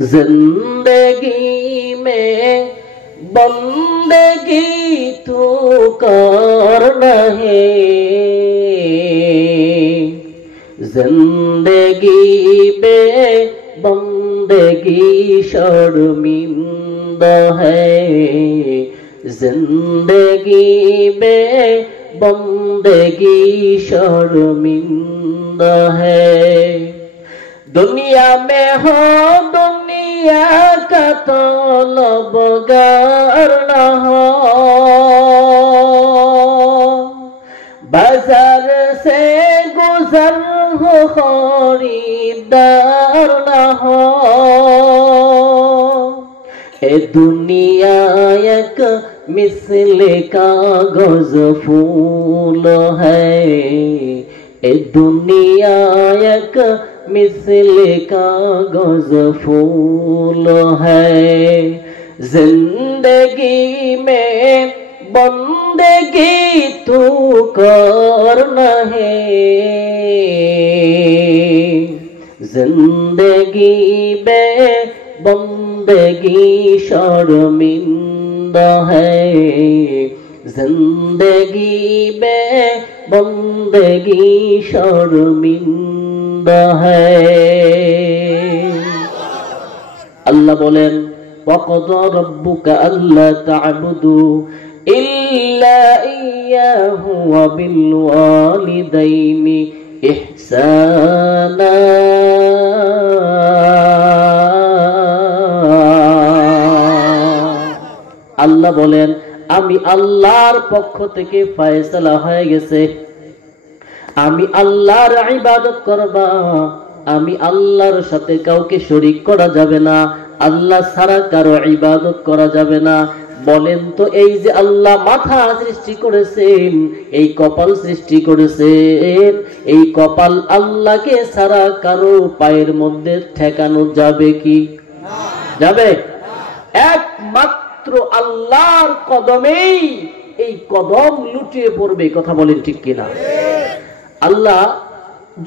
जिंदगी में बंदगी तू करना है, जिंदगी में बंदगी शर्मिंदा है, जिंदगी में बंदगी शर्मिंदा है। दुनिया में हो दुनिया का तलबगार न हो, बाजार से गुजर हो खरीदार न हो। ए दुनिया एक मिसले कागज फूल है, ए दुनिया एक मिसले कागज फूल है। जिंदगी में बंदगी तू करना है, जिंदगी में बंदगी शर्मिंदा है, जिंदगी में बंदगी शर्मिंदा है। अल्लाह बोलेन वक़ज़ा रब्बुका अल्ला ता'बुदू इल्ला इय्याहु व बिल वालिदैनि इहसाना। আল্লাহ বলেন আমি আল্লাহর পক্ষ থেকে ফয়সালা হয়ে গেছে, আমি আল্লাহর ইবাদত করবা, আমি আল্লাহর সাথে কাউকে শরীক করা যাবে না, আল্লাহ ছাড়া কারো ইবাদত করা যাবে না। বলেন তো এই যে আল্লাহ মাথা সৃষ্টি করেছেন, এই কপাল সৃষ্টি করেছেন, এই কপাল আল্লাহকে ছাড়া কারো পায়ের মধ্যে ঠেকানো যাবে কি? যাবে? একমাত্র আল্লাহর কদমেই এই কদম লুটিয়ে পড়বে। কথা বলেন ঠিক কিনা? আল্লাহ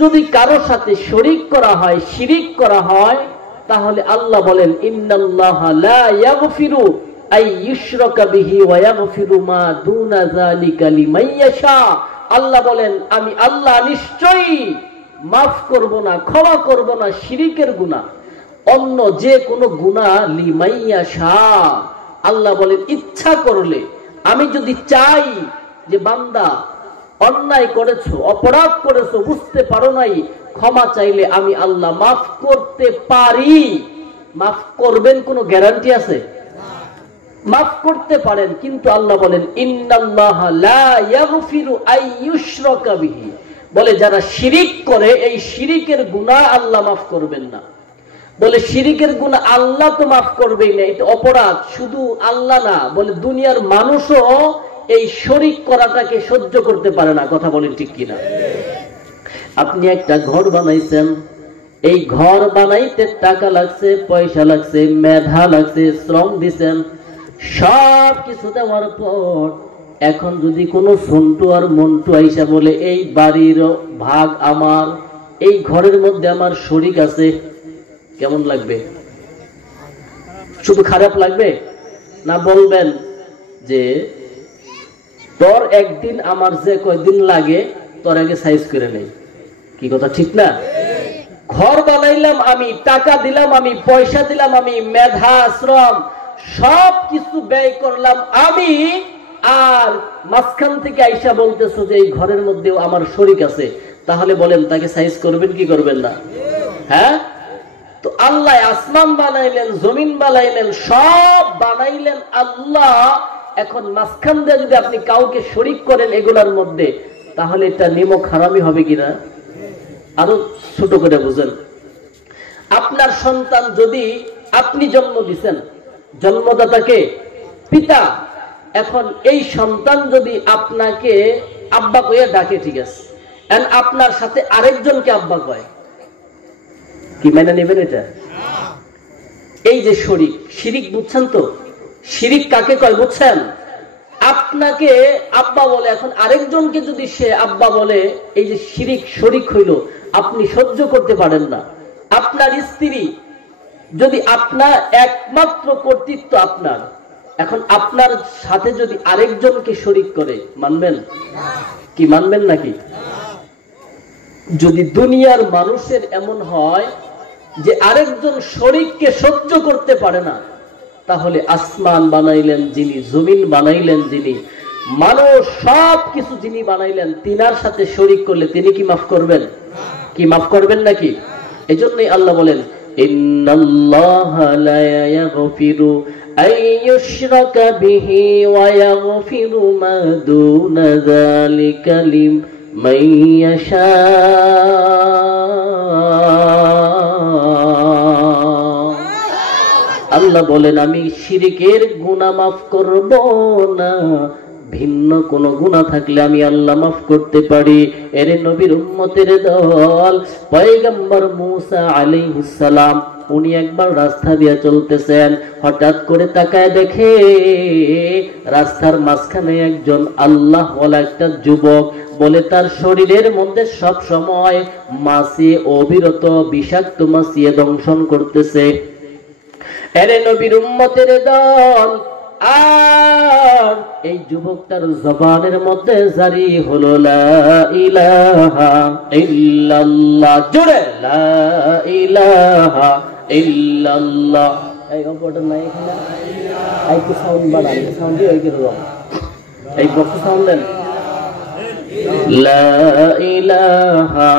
যদি কারো সাথে শরীক করা হয়, শিরিক করা হয়, তাহলে আল্লাহ বলেন ইন্নাল্লাহা লা ইয়াগফিরু আই ইউশরাকা বিহি ওয়া ইয়াগফিরু মা দুনা যালিকা লিমান ইয়াশা। আল্লাহ বলেন আমি আল্লাহ নিশ্চয়ই মাফ করব না, ক্ষমা করব না শিরিকের গুনাহ, অন্য যে কোনো গুনাহ লিমান ইয়াশা। আল্লাহ বলেন ইচ্ছা করলে, আমি যদি চাই যে বান্দা অন্যায় করেছো, অপরাধ করেছো, বুঝতে পারো নাই, ক্ষমা চাইলে আমি আল্লাহ মাফ করতে পারি। মাফ করবেন কোনো গ্যারান্টি আছে? মাফ করতে পারেন, কিন্তু আল্লাহ বলেন ইন্নাল্লাহা লা ইয়াগফিরু আই ইউশরাকা বিহি, বলে যারা শিরিক করে এই শিরিকের গুনাহ আল্লাহ মাফ করবেন না। বলে শিরিকের গুনাহ আল্লাহ তো মাফ করবেই না, এটা অপরাধ। শুধু আল্লাহ না, বলে দুনিয়ার মানুষও এই শরিক করাটাকে সহ্য করতে পারে না। কথা বলেন ঠিক কিনা? আপনি একটা ঘর বানাইছেন, এই ঘর বানাইতে টাকা লাগছে, পয়সা লাগছে, মেধা লাগছে, শ্রম দিছেন, সব কিছু দেওয়ার পর এখন যদি কোনো সন্টু আর মন্টু আইসা বলে এই বাড়ির ভাগ আমার, এই ঘরের মধ্যে আমার শরিক আছে, কেমন লাগবে? শুধু খারাপ লাগবে না? বলবেন যে তোর একদিন আমার যে কয়দিন লাগে তোর আগে সাইজ করে নেই। কি কথা ঠিক না? ঘর বানাইলাম আমি, টাকা দিলাম আমি, পয়সা দিলাম আমি, মেধা শ্রম সব কিছু ব্যয় করলাম আমি, আর মাঝখান থেকে আইসা বলতেছো যে এই ঘরের মধ্যেও আমার শরিক আছে, তাহলে বলেন তাকে সাইজ করবেন কি করবেন না? হ্যাঁ, তো আল্লাহ আসমান বানাইলেন, জমিন বানাইলেন, সব বানাইলেন আল্লাহ। এখন মাঝখান দিয়ে যদি আপনি কাউকে শরিক করেন এগুলার মধ্যে, তাহলে এটা নিমক হারামি হবে কিনা? আরো ছোট করে বুঝেন, আপনার সন্তান যদি আপনি জন্ম দিচ্ছেন, জন্মদাতাকে পিতা, এখন এই সন্তান যদি আপনাকে আব্বা কইয়া ডাকে, ঠিক আছে, আপনার সাথে আরেকজনকে আব্বা কয়, কি মেনে নেবেন এটা? এই যে শরিক, শিরিক বুঝছেন তো? শিরিক কাকে কয় বুঝছেন? আপনাকে আব্বা বলে, এখন আরেকজনকে যদি সে আব্বা বলে, এই যে শিরিক, শরিক হইল, আপনি সহ্য করতে পারেন না। আপনার স্ত্রী যদি আপনার একমাত্র কর্তৃত্ব আপনার, এখন আপনার সাথে যদি আরেকজনকে শরীক করে, মানবেন কি? মানবেন নাকি? যদি দুনিয়ার মানুষের এমন হয় যে আরেকজন শরীককে সহ্য করতে পারে না, তাহলে আসমান বানাইলেন যিনি, জমিন বানাইলেন যিনি, মানুষ সব কিছু যিনি বানাইলেন, তিনার সাথে শরীক করলে তিনি কি মাফ করবেন? কি মাফ করবেন নাকি? এজন্যই আল্লাহ বলেন, ইন্নাল্লাহা লা ইয়াগফিরু আন ইউশরাকা বিহি ওয়া ইয়াগফিরু মা দুনা যালিকা লিমান ইয়াশা। আল্লাহ বলেন, আমি শিরকের গুনাহ মাফ করব না, ভিন্ন কোন গুনাহ থাকলে আমি আল্লাহ মাফ করতে পারি। এর নবীর উম্মতের দল, পয়গম্বর মুসা আলাইহিস সালাম, উনি একবার রাস্তা দিয়ে চলতেছেন, হঠাৎ করে তাকায় দেখে রাস্তার মাঝখানে একজন আল্লাহওয়ালা একটা যুবক, বলে তার শরীরের মধ্যে সব সময় মাছি, অবিরত বিষাক্ত মাছি দংশন করতেছে। এর নবীর উম্মতের দল, আর এই যুবকটার জবানের মধ্যে জারি হলো লা ইলাহা ইল্লাল্লাহ, জোরে লা ইলাহা ইল্লাল্লাহ। এই কম্পিউটার নাই এখানে, এই কি সাউন্ড বাড়ান, সাউন্ড দিয়ে ওই করে দাও, এই বক্স সাউন্ড দেন। লা ইলাহা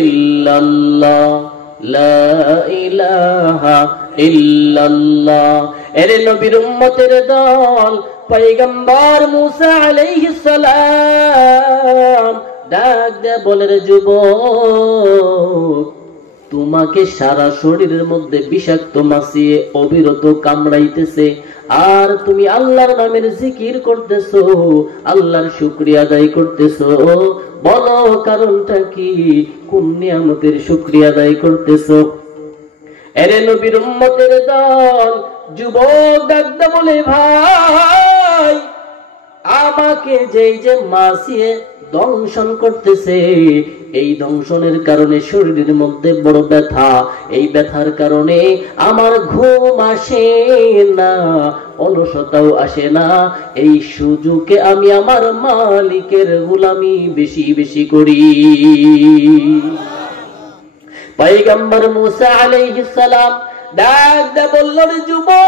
ইল্লাল্লাহ, লা ইলাহা ইল্লাল্লাহ। এর নবীর উম্মতের দল, পয়গম্বর মুসা আলাইহিস সালাম ডাক দিয়ে বলে, রে যুবক, তোমাকে সারা শরীরের মধ্যে বিষাক্ত মাছি অবিরত কামড়াইতেছে, আর তুমি আল্লাহর নামের জিকির করতেছো, আল্লাহর শুকরিয়া আদায় করতেছো, বলো কারণটা কি? কোন নিয়ামতের শুকরিয়া আদায় করতেছো? এর নবীর উম্মতের দল, যুবক ডাকতে বলে, ভাই, আমাকে যেই যে মাছিয়ে দংশন করতেছে, এই দংশনের কারণে শরীরের মধ্যে বড় ব্যথা, এই ব্যথার কারণে আমার ঘুম আসে না, অলসতাও আসে না, এই সুযোগে আমি আমার মালিকের গোলামি বেশি বেশি করি। পয়গম্বর মুসা আলাইহিস সালাম ডাক দে বলল, রে যুবক,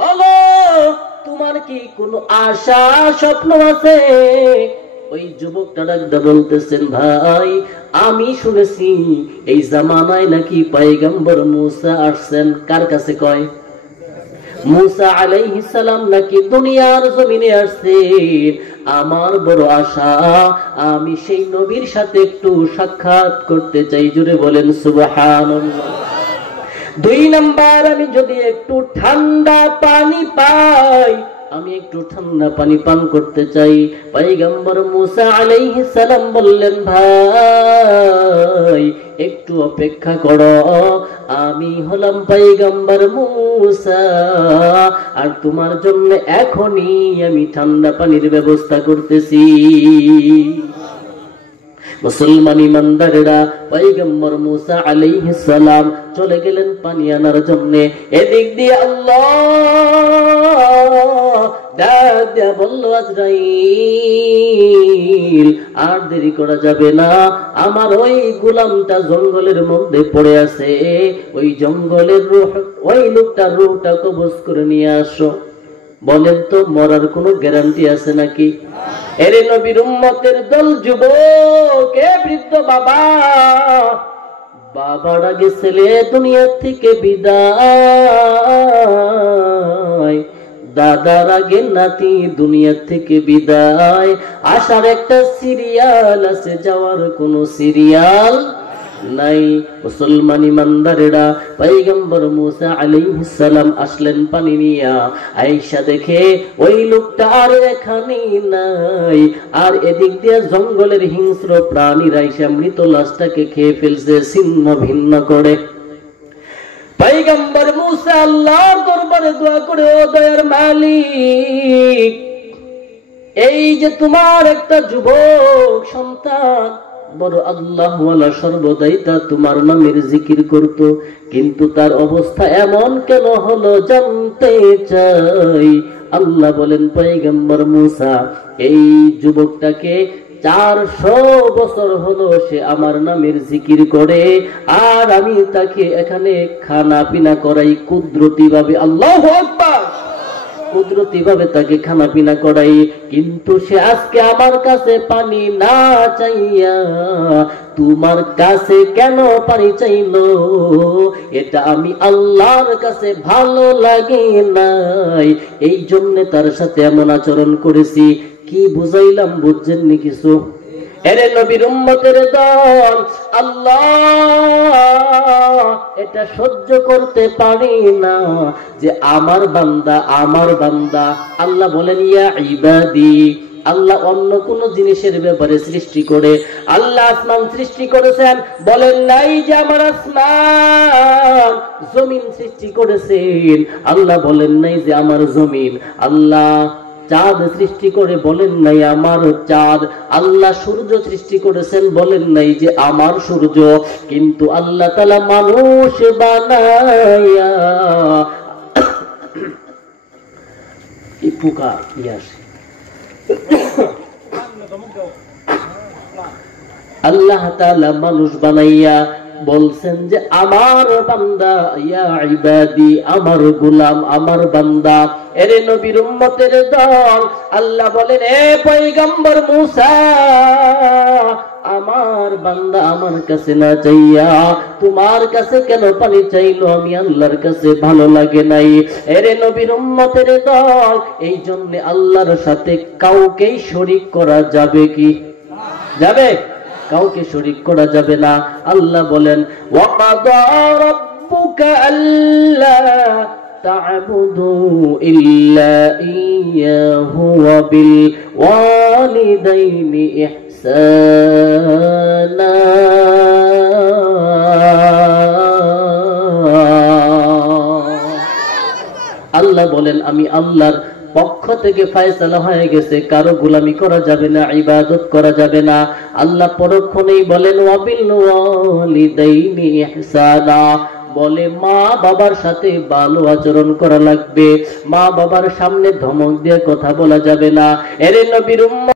বলো তোমার কি কোনো আশা স্বপ্ন আছে? ওই যুবকটা ডাক দে বলতেছেন, ভাই, আমি শুনেছি এই জামানায় নাকি পয়গম্বর মুসা আসছেন। কার কাছে কয়? মুসা আলাইহিস সালাম নাকি দুনিয়ার জমিনে আসছেন। আমার বড় আশা, আমি সেই নবীর সাথে একটু সাক্ষাৎ করতে চাই। জোরে বলেন সুবহানাল্লাহ। 2 নাম্বার, আমি যদি একটু ঠান্ডা পানি পাই, আমি একটু ঠান্ডা পানি পান করতে চাই। পয়গম্বর মুসা আলাইহিস সালাম বললেন, ভাই, একটু অপেক্ষা করো, আমি হলাম পয়গম্বর মুসা, আর তোমার জন্য এখনই আমি ঠান্ডা পানির ব্যবস্থা করতেছি। মুসলমান ইমানদারেরা, পয়গম্বর মুসা আলাইহিস সালাম চলে গেলেন পানি আনার জন্য। এদিক দিয়ে আল্লাহ ডাক দিয়া বলল, আজরাইল, আর দেরি করা যাবে না, আমার ওই গোলামটা জঙ্গলের মধ্যে পড়ে আছে, ওই জঙ্গলের রূহ, ওই লোকটার রূহটা কবজ করে নিয়ে আসো। বলেন তো, মরার কোনো গ্যারান্টি আছে নাকি? এর নবীর উম্মতের দল, যুবক, এ বৃদ্ধ বাবা, বাবার আগে ছেলে দুনিয়া থেকে বিদায়, দাদার আগে নাতি দুনিয়া থেকে বিদায়, আসার একটা সিরিয়াল আছে, যাওয়ার কোনো সিরিয়াল নাই। মুসলমান ইমানদারেরা, পয়গম্বর মুসা আলাইহিস সালাম আসলেন পানি নিয়া। আয়েশা দেখে ওই লোকটা আর এখানে নাই, আর এদিক দিয়ে জঙ্গলের হিংস্র প্রাণীরা এসে মৃত লাশটাকে খেয়ে ফেলছে ছিন্ন ভিন্ন করে। পয়গম্বর মুসা আল্লাহর দরবারে দোয়া করে, ও দয়ার মালিক, এই যে তোমার একটা যুবক সন্তান বড় আল্লাহওয়ালা, সর্বদাই তা তোমার নামের জিকির করত, কিন্তু তার অবস্থা এমন কেন হলো জানতে চাই। আল্লাহ বলেন, পয়গম্বর মূসা, এই যুবকটাকে 400 বছর হলো সে আমার নামের জিকির করে, আর আমি তাকে এখানে খানা পিনা করাই কুদরতি ভাবে। আল্লাহু আকবার। কুদরতি ভাবে তাকে খানা পিনা করাই, কিন্তু সে আজকে আমার কাছে পানি না চাইয়া তোমার কাছে কেন পানি চাইলো? এটা আমি আল্লাহর কাছে ভালো লাগে নাই, এই জন্য তার সাথে এমন আচরণ করেছি। কি বুঝাইলাম, বুঝছেন নি কিছু? এরে নবীর উম্মতের দল, আল্লাহ এটা সহ্য করতে পারি না যে আমার বান্দা, আমার বান্দা। আল্লাহ বলেন, ইয়া ইবাদি, আল্লাহ অন্য কোন জিনিসের ব্যাপারে সৃষ্টি করে, আল্লাহ আসমান সৃষ্টি করেছেন, বলেন নাই যে আমার আসমান। জমিন সৃষ্টি করেছেন, আল্লাহ বলেন নাই যে আমার জমিন। আল্লাহ চাঁদ সৃষ্টি করে, বলেন নাই আমার চাঁদ। আল্লাহ সূর্য সৃষ্টি করেছেন, বলেন নাই যে আমার সূর্য। কিন্তু আল্লাহ তাআলা মানুষ বানায়া এই পোকা কি আসে, আল্লাহ তাআলা মানুষ বানাইয়া বলছেন যে আমার বান্দা, ইয়া ইবাদি, আমার গোলাম, আমার বান্দা। এরে নবীর উম্মতের দল, আল্লাহ বলেন, এ পয়গম্বর মূসা, আমার বান্দা আমার কাছে না চাইয়া তোমার কাছে কেন পানি চাইলো? আমি আল্লাহর কাছে ভালো লাগে নাই। এরে নবীর উম্মতের দল, এই জন্য আল্লাহর সাথে কাউকেই শরীক করা যাবে কি? যাবে? কাউকে শরীক করা যাবে না। আল্লাহ বলেন, ওয়াকাদা রাব্বুকা আল্লা তা'বুদু ইল্লা ইয়্যাহু ওয়া বিল ওয়ালিদাইনি ইহসানা। আল্লাহ বলেন, আমি আল্লাহর পক্ষ থেকে ফয়সালা হয়ে গেছে, কারো গোলামি করা যাবে না, ইবাদত করা যাবে না। আল্লাহ পরক্ষণেই বলেন, ওয়াবিল ওয়ালিদাইনি ইহসানা, বলে মা বাবার সাথে ভালো আচরণ করা লাগবে, মা বাবার সামনে ধমক দিয়ে কথা বলা যাবে না। এরে নবীর উম্মত